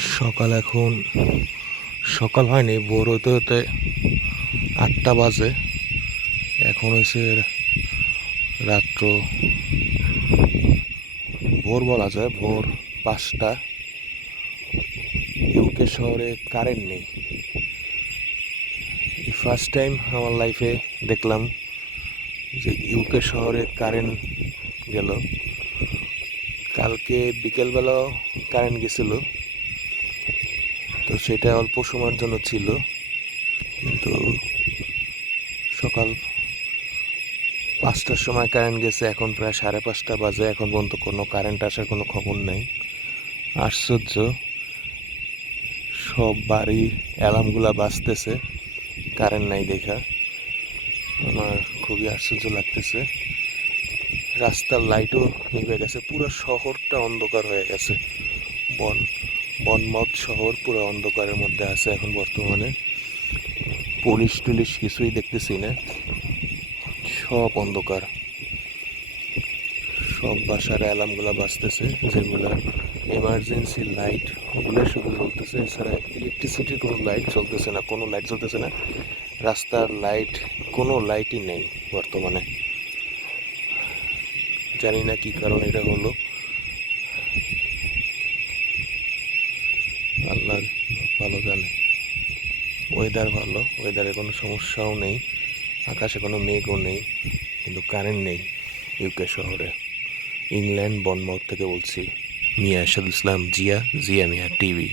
সকাল এখন। সকাল হয়নি, ভোর হতে হতে আটটা বাজে। এখন হয়েছে রাত্র ভোর বলা যায়, ভোর পাঁচটা। ইউকে শহরে কারেন্ট নেই। ফার্স্ট টাইম আমার লাইফে দেখলাম যে ইউকে শহরে কারেন্ট গেল। কালকে বিকেলবেলাও কারেন্ট গেছিল। তো সেটা অল্প সময়ের জন্য ছিল। কিন্তু সকাল পাঁচটার সময় কারেন্ট গেছে, এখন প্রায় সাড়ে পাঁচটা বাজে, এখন পর্যন্ত কোনো কারেন্ট আসার কোনো খবর নেই। আশ্চর্য, সব বাড়ির অ্যালার্মগুলা বাজতেছে কারেন্ট নাই দেখা। আমার খুবই আশ্চর্য লাগতেছে। রাস্তার লাইটও নিভে গেছে, পুরো শহরটা অন্ধকার হয়ে গেছে। বন বনমত শহর পুরো অন্ধকারের মধ্যে আছে এখন বর্তমানে। পুলিশ টুলিশ কিছুই দেখতেছি না। সব অন্ধকার। সব বাসার অ্যালার্মগুলো বাঁচতেছে যেগুলো এমার্জেন্সি লাইট ওগুলো শুধু জ্বলতেছে। এছাড়া ইলেকট্রিসিটির কোনো লাইট চলতেছে না, কোনো লাইট চলতেছে না। রাস্তার লাইট কোনো লাইটই নেই বর্তমানে। জানি না কি কারণ এটা হলো। আল্লাহ ভালো জানে। ওয়েদার ভালো ওয়েদারে কোনো সমস্যাও নেই, আকাশে কোনো মেঘও নেই, কিন্তু কারেন্ট নেই ইউকে শহরে। ইংল্যান্ড বনমাউথ থেকে বলছি, মিয়া এরশাদ ইসলাম, জিয়া জিয়া মিয়া টিভি